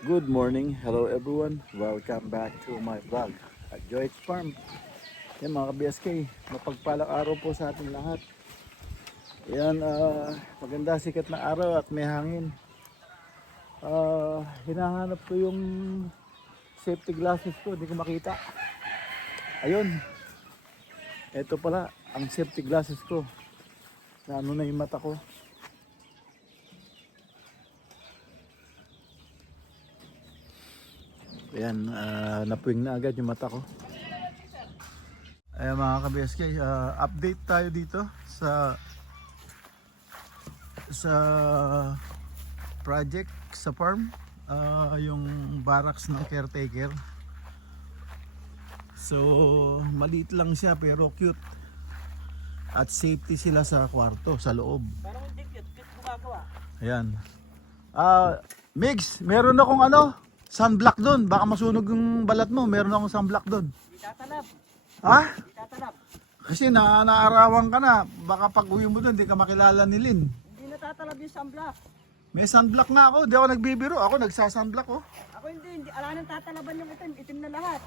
Good morning, hello everyone. Welcome back to my vlog at Joy's Farm. Yan mga ka-BSK, mapagpalang araw po sa ating lahat. Yan, maganda sikat na araw at may hangin. Hinahanap ko yung safety glasses ko, hindi ko makita. Ayun, eto pala ang safety glasses ko. Na ano na yung mata ko. Ayan, napuwing na agad yung mata ko. Ayan mga ka-BSK, update tayo dito sa project sa farm. Yung barracks ng caretaker. So maliit lang siya pero cute. At safety sila sa kwarto, sa loob. Parang hindi cute gumagawa. Ayan. Migs, meron akong sunblock doon. Baka masunog yung balat mo. Meron akong sunblock doon. Hindi tatalab. Ha? Hindi tatalab. Kasi naarawan ka na. Baka pag uwi mo doon, hindi ka makilala ni Lynn. Hindi natatalab yung sunblock. May sunblock nga ako. Hindi ako nagbibiro. Ako nagsasunblock oh. Ako hindi. Ala nang tatalaban yung itim. Itim na lahat.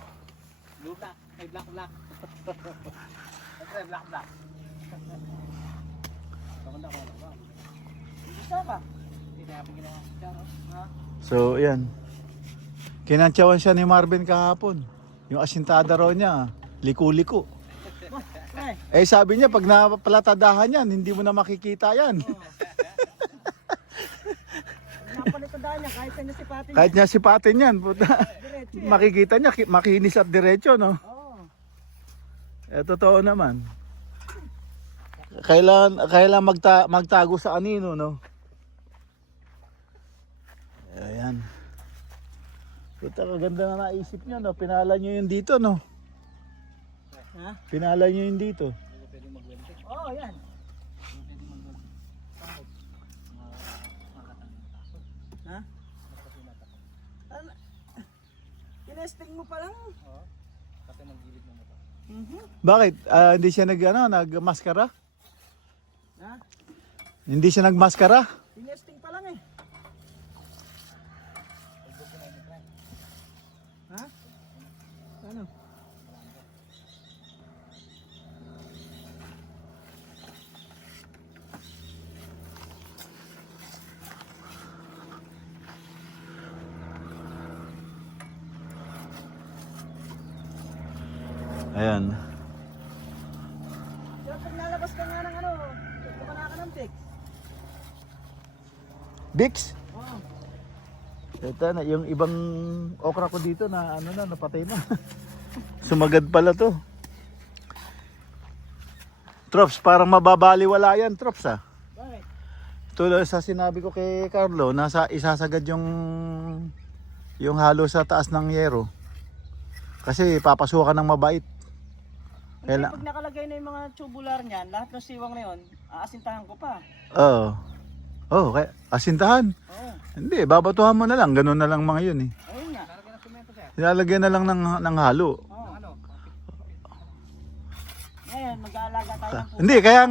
Luta. May black. May black. Maganda ko na ba? Isa ba? Hindi na pag ginawa. Ha? So, yan. Kinantsawan siya ni Marvin kahapon. Yung asintada raw niya, liko-liko. Eh sabi niya, pag napalatadahan yan, hindi mo na makikita yan. Napalitadahan niya kahit niya sipatin niya. Kahit niya sipatin yan, puta. Diretso yan. Makikita niya, makinis at diretso, no? Oo. Totoo naman. Kailan magtago sa anino, no? Ayan. Puta, kaganda na naisip niyo, no? Pinala niyo yun dito, no? Ha? Pinala niyo yun dito. Oo, yan. Ha? Tinesting mo pa lang? Oo. Kasi mag-gilid mo mata. Bakit? Hindi siya nagmaskara? Ha? Hindi siya nagmaskara? Tinesting pa lang eh. Ha? Ano? Ayan. Kaya pag nalabas ka nga ng kumana ka ng fix. Bix? Oo. Ito na, yung ibang okra ko dito na napatay na. Sumagad pala to. Trops, parang mababaliwala yan, Trops ah. Bakit? Tulad sa sinabi ko kay Carlo, isasagad yung halo sa taas ng yero. Kasi papasukan ng mabait. Kasi pag nakalagay na yung mga tubular niyan, lahat ng siwang na yun, aasintahan ko pa. Oo. Oh, kaya asintahan. Oo. Hindi, babatuhan mo na lang. Ganun na lang mga yun eh. Ayun nga. Lalagyan ng semento siya. Ilalagyan na lang ng halo. Oo. Ano? Ngayon, mag-aalaga tayo ng puso. Hindi, kaya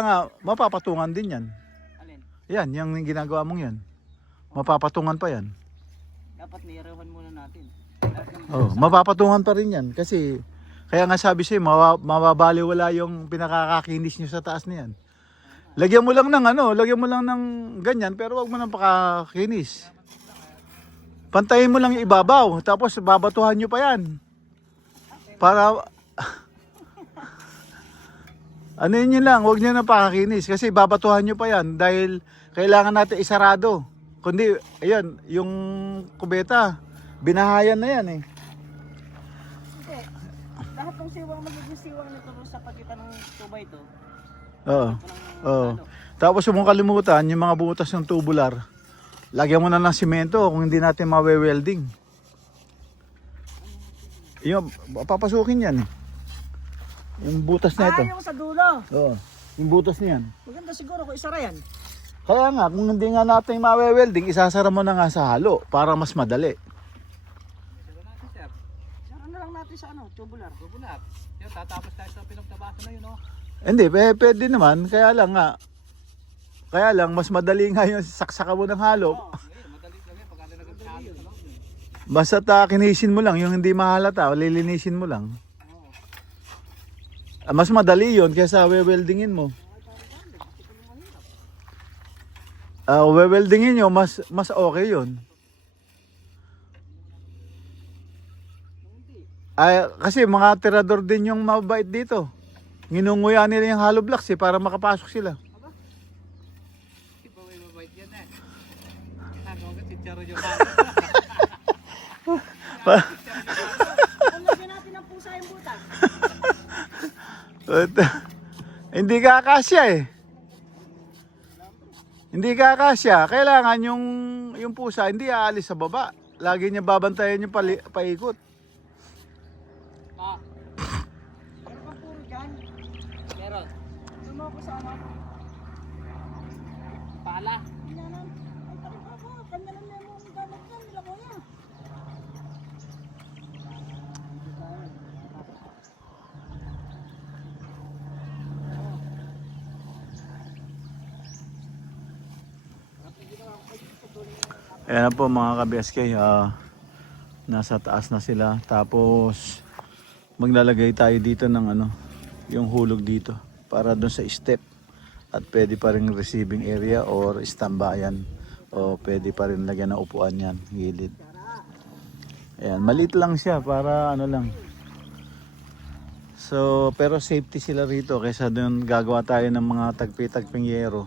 nga, mapapatungan din yan. Alin? Yan, yung ginagawa mong yan. Mapapatungan pa yan. Dapat nirewan muna natin. Oh, mapapatungan pa rin yan. Kasi, kaya nga sabi sa'yo, mababaliwala yung pinakakakinis nyo sa taas niyan. Lagyan mo lang ng ganyan, pero wag mo nang pakakinis. Pantayin mo lang yung ibabaw, tapos babatuhan nyo pa yan. Para, ano yun lang, wag nyo nang pakakinis, kasi babatuhan nyo pa yan, dahil kailangan natin isarado. Kundi, ayan, yung kubeta, binahayan na yan eh. Hindi. Lahat ng siwang magiging siwang nito sa pagitan ng 2x2. Oo. Oo. Tapos huwag mong kalimutan yung mga butas ng tubular. Lagyan mo na ng simento kung hindi natin mawe-welding. Yung papasukin yan. Yung butas na ito. Yung sa dulo. Oo. Yung butas niyan. Maganda siguro kung isara yan. Kaya nga kung hindi nga natin mawe-welding, isasara mo na nga sa halo para mas madali. Sara na lang natin sa tubular. Tubular. Yung tatapos tayo sa pinagtabasan na yun, no? Hindi, pwede naman. Kaya lang mas madali nga yung saksaka mo ng halo. Madali lang yan pag ano nag-halo. Basta kinisin mo lang, yung hindi mahalata, lilinisin mo lang. Mas madali yun kaysa weldingin mo. Weldingin nyo, mas okay yun. Ay, kasi mga tirador din yung mabait dito. Nginunguya nila yung hollow blocks para makapasok sila. Iba may mabait yan eh. Ako ka chicharo yung Kung lagyan natin ng pusa yung butas. Hindi kakasya eh. Hindi kakasya. Kailangan yung pusa hindi aalis sa baba. Lagi niya babantayan yung paikot. Ah, Meron kang puro dyan. meron. Sumako sa ano. Pala. Inanan. Ay, tarin pa ako. Kanda lang yung mga gamit yan. Nila ko yan. Ayan na po mga ka-BSK, nasa taas na sila. Tapos maglalagay tayo dito ng yung hulog dito para doon sa step. At pwede pa rin receiving area or istambayan. O pwede pa rin lagyan ng upuan yan, gilid. Ayan, maliit lang siya para lang. So, pero safety sila rito kaysa doon gagawa tayo ng mga tagpi-tagping yero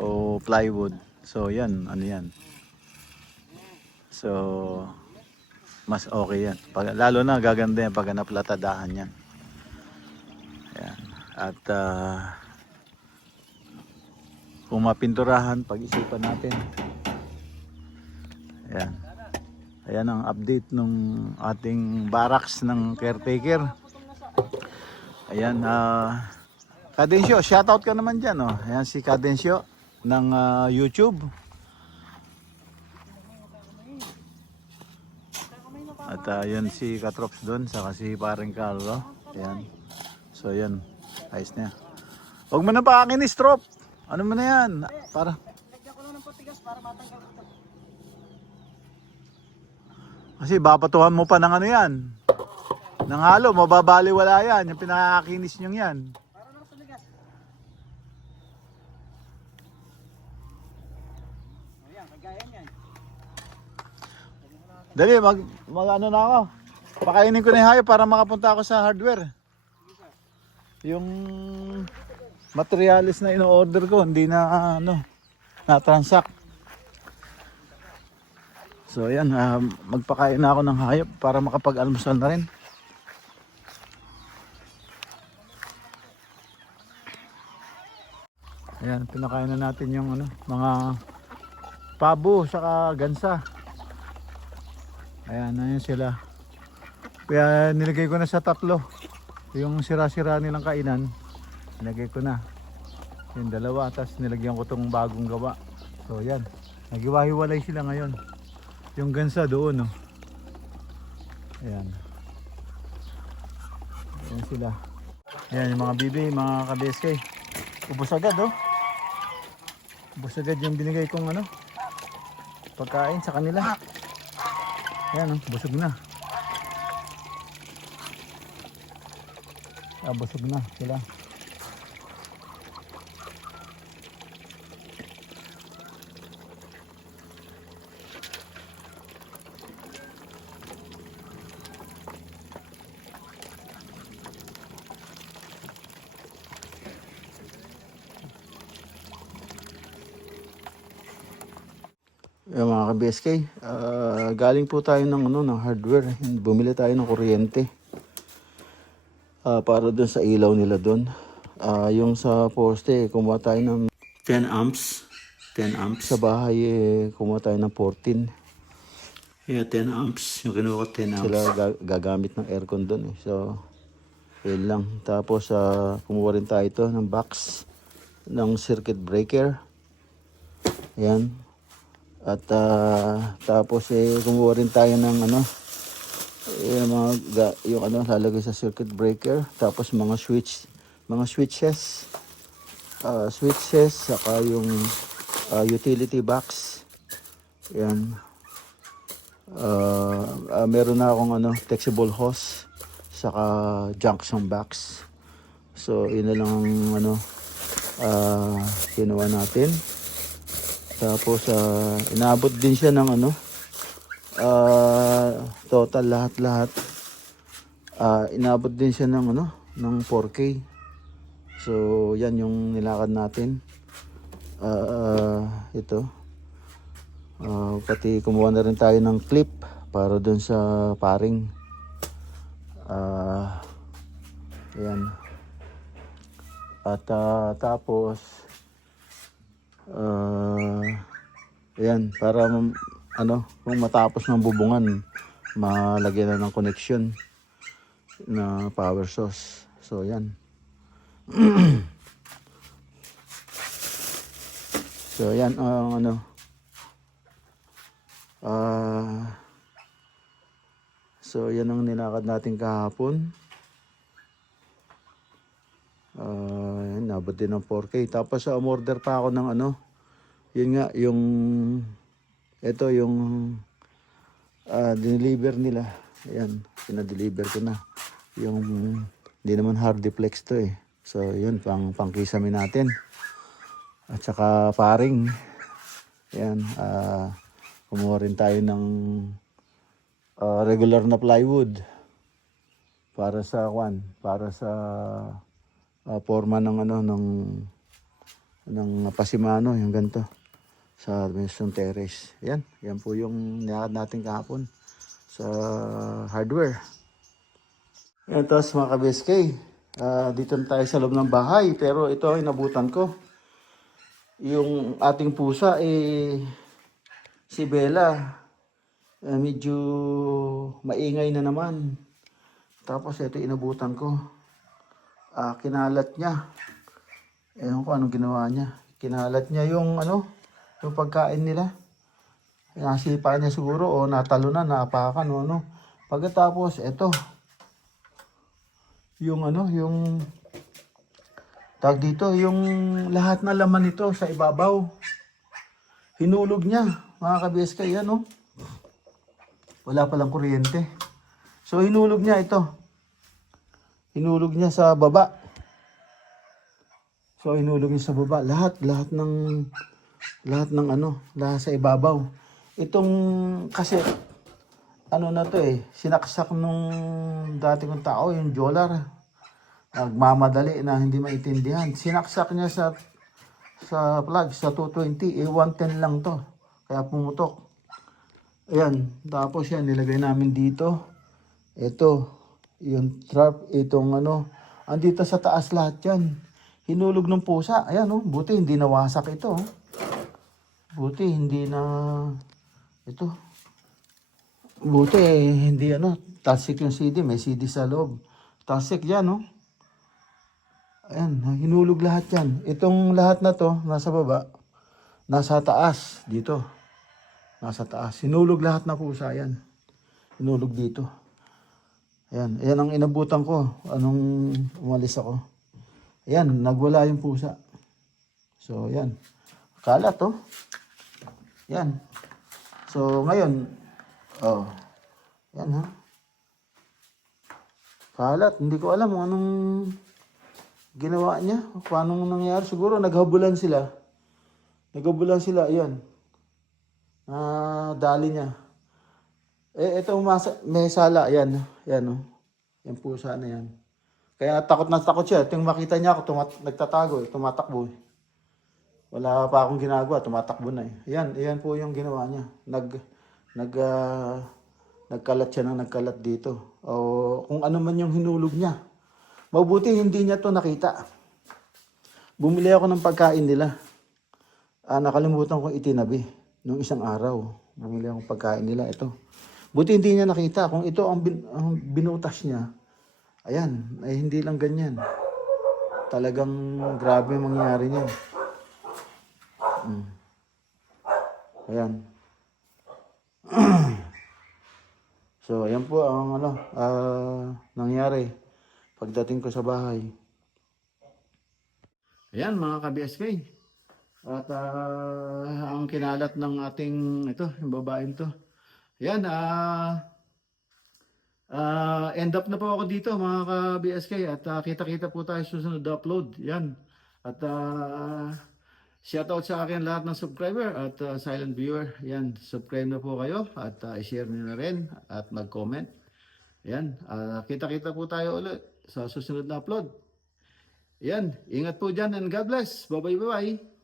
o plywood. So, yan, yan. So, mas okay yan. Lalo na gaganda yan pag naplatadahan yan. Ayan. At kung mapinturahan, pag-isipan natin. Ayan. Ayan ang update ng ating barracks ng caretaker. Ayan. Cadensio, shoutout ka naman dyan. Oh. Ayan si Cadensio ng YouTube. At yun si Katrops doon, saka si paring Carlo. Ayan. So yan, ayos na yan. Huwag mo na pakakinis, trop. Ano mo na yan? Para. Lagyan ko lang ng patigas para matanggal ito. Kasi babatuhan mo pa ng yan. Ng halo, mababaliwala yan. Yung pinakakinis nyo yan. Para lang patigas. Ayan, kagaya niyan. Dali, mag na ako. Pakainin ko na yung hayop para makapunta ako sa hardware. Yung materialis na ino-order ko, hindi na na-transact. So ayan, magpakain na ako ng hayop para makapag-almusal na rin. Ayan, pinakain na natin yung mga pabo saka gansa. Ayan, ayun sila. Kaya nilagay ko na sa tatlo. Yung sira-sira nilang kainan, nilagay ko na. Yung dalawa, tapos nilagyan ko tong bagong gawa. So yan, nagiwahiwalay sila ngayon. Yung gansa doon, no. Ayan. Ayan sila. Ayan yung mga bibi, mga ka-BSK. Ubus agad, oh. Ubus agad yung binigay kong pagkain sa kanila. Ayan, oh, busog na. Busog na sila. Yung mga ka-BSK, galing po tayo ng hardware. Bumili tayo ng kuryente. Para dun sa ilaw nila dun. Yung sa poste, kumuha tayo ng 10 amps. 10 amps. Sa bahay, kumuha tayo ng 14. Yeah, 10 amps. Yung kinuha ko 10 amps. Sila gagamit ng aircon dun. So, yun lang. Tapos, kumuha rin tayo ito ng box ng circuit breaker. Ayan. At tapos kumuha rin tayo ng yung lalagay sa circuit breaker, tapos mga switches, saka yung utility box. Yan. Meron na akong flexible hose saka junction box. So yun na lang ang kinuha natin. Tapos inaabot din siya ng total lahat-lahat. Inaabot din siya ng ng 4K. So yan yung nilakad natin. Ito. Pati kumuha na rin tayo ng clip para dun sa paring. Ayan. At tapos ayan, para kung matapos ng bubungan, malagyan na ng connection na power source. So ayan. So ayan ang so yan ang nilakad natin kahapon. Nabot din ng 4K. Tapos umorder pa ako ng yun nga, yung ito yung dineliver nila. Ayan, pinadeliver ko na. Yung hindi naman hardiplex to eh. So yun, pangkisame natin. At saka paring. Ayan, kumuha rin tayo ng regular na plywood para sa forma ng ng pasimano, yung ganito sa Mason Terrace. Yan po yung nilakad natin kahapon sa hardware. Yan, tapos mga ka-BSK, dito na tayo sa loob ng bahay, pero ito ay nabutan ko. Yung ating pusa si Bella, medyo maingay na naman. Tapos ito inabutan ko. Kinalat niya. Ewan ko anong ginawa niya. Kinalat niya yung yung pagkain nila. Nasipa niya siguro o natalunan, naapakan o ano. Pagkatapos ito. Yung yung tag dito, yung lahat na laman nito sa ibabaw. Hinulog niya, mga ka-BSK, yan Wala palang kuryente. So hinulog niya ito. Hinulog niya sa baba. So hinulog niya sa baba. Lahat ng lahat sa ibabaw. Itong kasi na to sinaksak nung dati kong tao, yung Jolar. Nagmamadali na hindi maintindihan. Sinaksak niya sa plug, sa 220, 110 lang to. Kaya pumutok. Ayan, tapos yan, nilagay namin dito. Ito, yung trap, itong andito sa taas lahat yan. Hinulog ng pusa. Ayan, buti hindi nawasak ito. Buti hindi na, ito. Buti hindi tasik yung CD, may CD sa loob. Tasik yan, Ayan, hinulog lahat yan. Itong lahat na to, nasa baba, nasa taas, dito. Nasa taas. Hinulog lahat na pusa yan. Hinulog dito. Ayan, ayan ang inabutan ko. Anong umalis ako. Ayan, nagwala yung pusa. So, ayan. Kalat, Ayan. So, ngayon, ayan, Kalat, hindi ko alam kung anong ginawa niya. Paano nangyari? Siguro naghabulan sila. Ayan. Dali niya. Ito may sala. Ayan. Ayan, Yan pusa na yan. Kaya takot na takot siya. Ito yung makita niya ako, nagtatago, tumatakbo. Wala pa akong ginagawa, tumatakbo na Ayan, ayan po yung ginawa niya. Nagkalat siya ng nagkalat dito. O kung ano man yung hinulog niya. Mabuti hindi niya to nakita. Bumili ako ng pagkain nila. Nakalimutan ko itinabi nung isang araw. Bumili ako ng pagkain nila. Ito. Buti hindi niya nakita. Kung ito ang binutas niya, ayan, ay hindi lang ganyan. Talagang grabe mangyari niyan. Ayan. So, ayan po ang nangyari pagdating ko sa bahay. Ayan mga ka-BSK. At ang kinalat ng ating yung babaeng to, Yan, end up na po ako dito mga ka-BSK at kita-kita po tayo sa susunod na upload. Yan. At shoutout sa akin lahat ng subscriber at silent viewer. Yan, subscribe na po kayo at i-share niyo na rin at mag-comment. Yan, kita-kita po tayo ulit sa susunod na upload. Yan, ingat po dyan and God bless. Bye-bye.